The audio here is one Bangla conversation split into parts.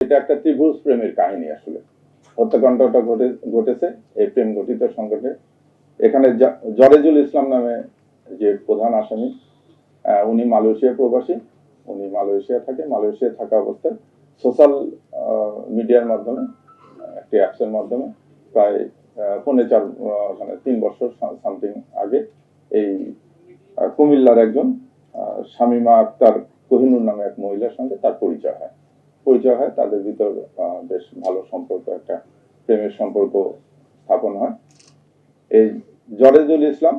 এটা একটা ত্রিভুজ প্রেমের কাহিনী আসলে। হত্যাকাণ্ডটা ঘটে, ঘটেছে, এই প্রেম গঠিত সংকটে। এখানে জরেজুল ইসলাম নামে যে প্রধান আসামি উনি মালয়েশিয়া প্রবাসী। উনি মালয়েশিয়া থাকে, মালয়েশিয়া থাকা অবস্থায় সোশ্যাল মিডিয়ার মাধ্যমে, একটি অ্যাপসের মাধ্যমে প্রায় পৌনে চার মানে তিন বছর সামথিং আগে এই কুমিল্লার একজন শামীমা আক্তার কোহিনুর নামে এক মহিলার সঙ্গে তার পরিচয় হয়। পরিচয় হয়, তাদের ভিতর বেশ ভালো সম্পর্ক, একটা প্রেমের সম্পর্ক স্থাপন হয়। এই জরেজুল ইসলাম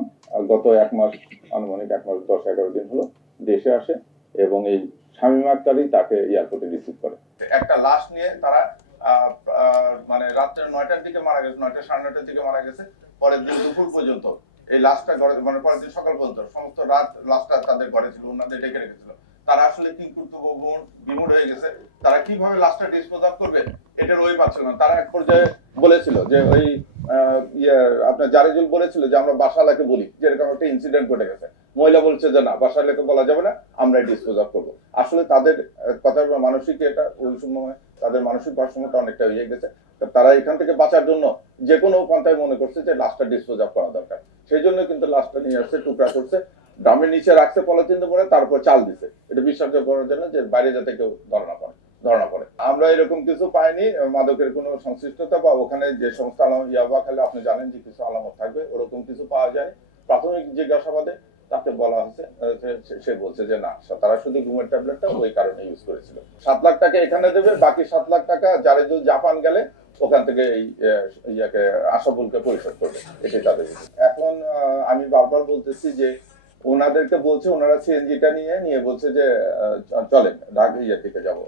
গত এক মাস, আনুমানিক এক মাস, দশ, এগারো দিন হলো, দেশে আসে এবং এই শামীমা আক্তারই তাকে এয়ারপোর্টে রিসিভ করে। একটা লাশ নিয়ে তারা মানে রাত্রে নয়টার দিকে মারা গেছে, নয়টা সাড়ে নয়টার দিকে মারা গেছে, পরের দিন দুপুর পর্যন্ত। এই লাশটা মানে পরের দিন সকাল পর্যন্ত, সমস্ত রাত লাশটা তাদের ঘরে ছিল, ওনাদের ডেকে রেখেছিল। তারা আসলে কি কর্তব্য বিমূঢ় হয়ে গেছে। তারা কীভাবে লাশটা ডিসপোজ করবে, এটার ওই পাচ্ছিল না। তারা এক পর্যায়ে বলেছিল যে ওই ইয়ে আপনার জারিজুল বলেছিল যে আমরা বাসালাকে বলি, যে এরকম একটা ইনসিডেন্ট ঘটে গেছে। মহিলা বলছে যে না, বাসালাকে বলা যাবে না আমরা ডিসপোজ অফ করব। আসলে তাদের কথা মানসিক এটা ওই সময় তাদের মানসিক ভারসাম্যটা অনেকটা ইয়ে গেছে। তারা এখান থেকে বাঁচার জন্য যে কোনো পন্থায় মনে করছে যে লাশটা ডিসপোজ করা দরকার। সেই জন্য কিন্তু লাশটা নিয়ে আসছে, টুকরা করছে। ড্রামের নিচে রাখছে পলিথিন পরে, তারপর চাল দিছে। এটা বিশ্বাস করার জন্য যে বাইরে যাতে কেউ ধরনা পড়ে ধরনা পড়ে আমরা এরকম কিছু পাইনি, মাদকের কোনো সংশ্লিষ্টতা বা ওখানে যে সমস্ত আলামত ইয়াবা খেলে আপনি জানেন যে কিছু আলামত থাকবে, ওরকম কিছু পাওয়া যায় প্রাথমিক জিজ্ঞাসাবাদে তাকে বলা হয়েছে, সে- বলছে যে না তারা শুধু ঘুমের ট্যাবলেটটা ওই কারণে ইউজ করেছিল। সাত লাখ টাকা এখানে দেবে, বাকি সাত লাখ টাকা যারা যদি জাপান গেলে, ওখান থেকে এই ইয়াকে, আশাফুলকে পরিশোধ করবে। এটাই তাদের। এখন আমি বারবার বলতেছি যে ওনাদেরকে বলছে, ওনারা সিএনজিটা নিয়ে নিয়ে বলছে যে চলেন ঢাকা ইয়ের দিকে যাব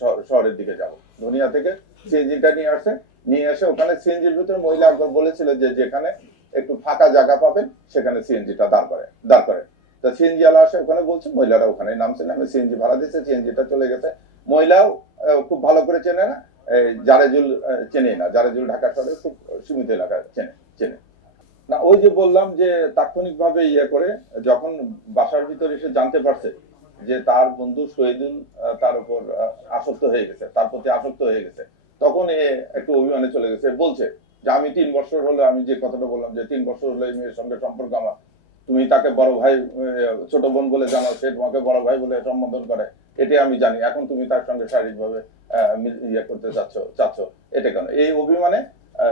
শহর- শহরের দিকে যাব। দুনিয়া থেকে সিএনজিটা নিয়ে আসে, নিয়ে এসে ওখানে সিএনজির ভিতরে মহিলা একবার বলেছিল যে, যেখানে একটু ফাঁকা জায়গা পাবেন, সেখানে সিএনজিটা দাঁড় করে দাঁড় করে। তা সিএনজি আলা আসে, ওখানে বলছে, মহিলারা ওখানে নামছে, নামে সিএনজি ভাড়া দিয়েছে, সিএনজিটা চলে গেছে। মহিলাও খুব ভালো করে চেনে না জারেজুল চেনে না, জারেজুল ঢাকা শহরে খুব সীমিত এলাকায় চেনে চেনে। না, ওই যে বললাম যে তাৎক্ষণিকভাবে ইয়ে করে, যখন বাসার ভিতরে এসে জানতে পারছে যে তার বন্ধু শহীদুল তার উপর আসক্ত হয়ে গেছে, তার প্রতি আসক্ত হয়ে গেছে, তখন এ একটু অভিমানে চলে গেছে, বলছে যে আমি তিন বছর হলো, আমি যে কথাটা বললাম যে তিন বছর হলো এই মেয়ের সঙ্গে সম্পর্ক আমার। তুমি তাকে বড় ভাই ছোট বোন বলে জানো, সে তোমাকে বড় ভাই বলে সম্বোধন করে এটাই আমি জানি, এখন তুমি তার সঙ্গে শারীরিকভাবে ইয়ে করতে চাচ্ছ চাচ্ছ, এটা কেন? এই অভিমানে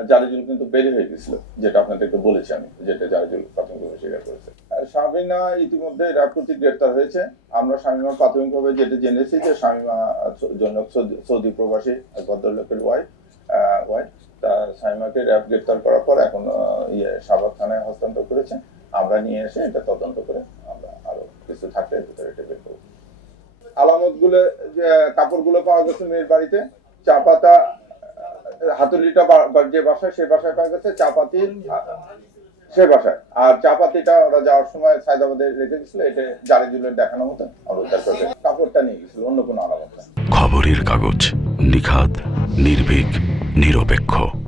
জারিজুল কিন্তু বের হয়ে গেছিল, যেটা আপনাদেরকে বলেছি আমি, যেটা জারিজুল প্রাথমিকভাবে স্বীকার করেছে। শামিনা ইতিমধ্যে রাষ্ট্রপতি গ্রেপ্তার হয়েছে। আমরা শামিমা প্রাথমিকভাবে যেটা জেনেছি যে শামিমা জনক সৌদি- প্রবাসী, ভদ্রলোকের ওয়াইফ ওয়াইফ তা শামিমাকে র্যাব গ্রেপ্তার করার পর এখন ইয়ে সাবাক থানায় হস্তান্তর করেছে। আমরা নিয়ে এসে এটা তদন্ত করে আমরা আরও কিছু থাকলে ভিতরে এটা বের করব। আলামতগুলো যে, কাপড়গুলো পাওয়া গেছে মেয়ের বাড়িতে চা পাতা বা- যে বাসায়, সে বাসায় পাওয়া গেছে চা পাতি সে বাসায়। আর চাপাতিটা ওরা যাওয়ার সময় সায়দাবাদে রেখে গেছিল এটা জারি জুলে দেখানো মতো। আর উদ্ধার কাপড়টা নিয়ে গেছিল, অন্য কোনো আলাদা খবরের কাগজ নিখাত নির্ভীক, নিরপেক্ষ।